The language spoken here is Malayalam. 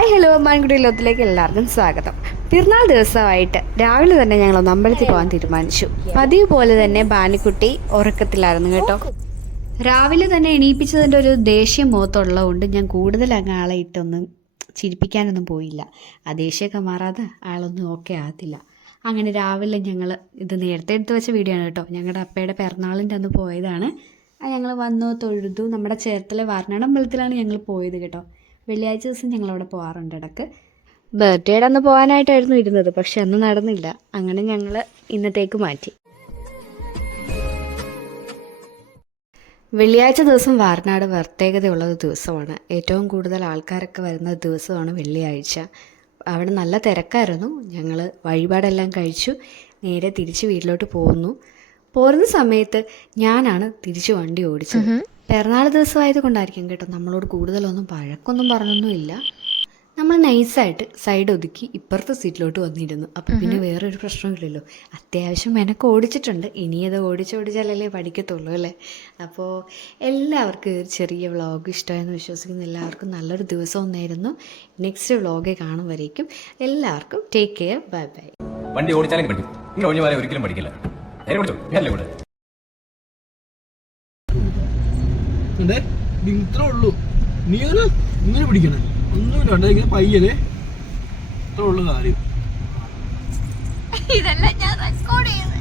ഹായ് ഹലോ മാൻകുടി ലോകത്തിലേക്ക് എല്ലാവർക്കും സ്വാഗതം. പിറന്നാൾ ദിവസമായിട്ട് രാവിലെ തന്നെ ഞങ്ങൾ ഒന്ന് അമ്പലത്തിൽ പോകാൻ തീരുമാനിച്ചു. പതിവ് പോലെ തന്നെ ബാനിക്കുട്ടി ഉറക്കത്തിലായിരുന്നു കേട്ടോ. രാവിലെ തന്നെ എണീപ്പിച്ചതിന്റെ ഒരു ദേഷ്യം മുഖത്തുള്ളതുകൊണ്ട് ഞാൻ കൂടുതൽ അങ്ങ് ആളെ ഇട്ടൊന്നും ചിരിപ്പിക്കാനൊന്നും പോയില്ല. ആ ദേഷ്യമൊക്കെ മാറാതെ ആളൊന്നും ഓക്കെ ആകത്തില്ല. അങ്ങനെ രാവിലെ ഞങ്ങൾ ഇത് നേരത്തെ എടുത്ത് വെച്ച വീഡിയോ ആണ് കേട്ടോ. ഞങ്ങളുടെ അപ്പയുടെ പിറന്നാളിന്റെ അന്ന് പോയതാണ്. ഞങ്ങൾ വന്നു തൊഴുതു നമ്മുടെ ചേർത്തല അമ്പലത്തിലാണ് ഞങ്ങൾ പോയത് കേട്ടോ. വെള്ളിയാഴ്ച ദിവസം ഞങ്ങളവിടെ പോകാറുണ്ട് ഇടയ്ക്ക്. ബർത്ത്ഡേയുടെ അന്ന് പോകാനായിട്ടായിരുന്നു ഇരുന്നത് പക്ഷെ അന്ന് നടന്നില്ല. അങ്ങനെ ഞങ്ങൾ ഇന്നത്തേക്ക് മാറ്റി. വെള്ളിയാഴ്ച ദിവസം വാർനാട് പ്രത്യേകതയുള്ള ഒരു ദിവസമാണ്. ഏറ്റവും കൂടുതൽ ആൾക്കാരൊക്കെ വരുന്ന ദിവസമാണ് വെള്ളിയാഴ്ച. അവിടെ നല്ല തിരക്കായിരുന്നു. ഞങ്ങൾ വഴിപാടെല്ലാം കഴിച്ചു നേരെ തിരിച്ച് വീട്ടിലോട്ട് പോകുന്നു പോരുന്ന സമയത്ത് ഞാനാണ് തിരിച്ച് വണ്ടി ഓടിച്ചത്. പിറന്നാൾ ദിവസമായത് കൊണ്ടായിരിക്കും കേട്ടോ നമ്മളോട് കൂടുതലൊന്നും പഴക്കൊന്നും പറഞ്ഞൊന്നുമില്ല. നമ്മൾ നൈസായിട്ട് സൈഡ് ഒതുക്കി ഇപ്പുറത്തെ സീറ്റിലോട്ട് വന്നിരുന്നു. അപ്പം പിന്നെ വേറൊരു പ്രശ്നമില്ലല്ലോ അത്യാവശ്യം എനക്ക് ഓടിച്ചിട്ടുണ്ട്. ഇനി അത് ഓടിച്ചോടിച്ചാലല്ലേ പഠിക്കത്തുള്ളൂ അല്ലേ? അപ്പോൾ എല്ലാവർക്കും ഒരു ചെറിയ വ്ളോഗ് ഇഷ്ടമായെന്ന് വിശ്വസിക്കുന്ന. എല്ലാവർക്കും നല്ലൊരു ദിവസം ഒന്നായിരുന്നു. നെക്സ്റ്റ് വ്ളോഗെ കാണും വരേക്കും എല്ലാവർക്കും ടേക്ക് കെയർ. Bye bye. വണ്ടി ഓടിച്ചാലും പഠിക്കും. ഒഴിഞ്ഞ ഒരിക്കലും പഠിക്കില്ല. നേരെ ഇത്ര ഉള്ളൂ. നീ ഒരു ഇങ്ങനെ പിടിക്കണേ. ഒന്നുമില്ല ഇല്ല ഇങ്ങനെ പയ്യനെ ഇത്ര ഉള്ളു കാര്യം. ഇതെല്ലാം ഞാൻ റെക്കോർഡ് ചെയ്ത്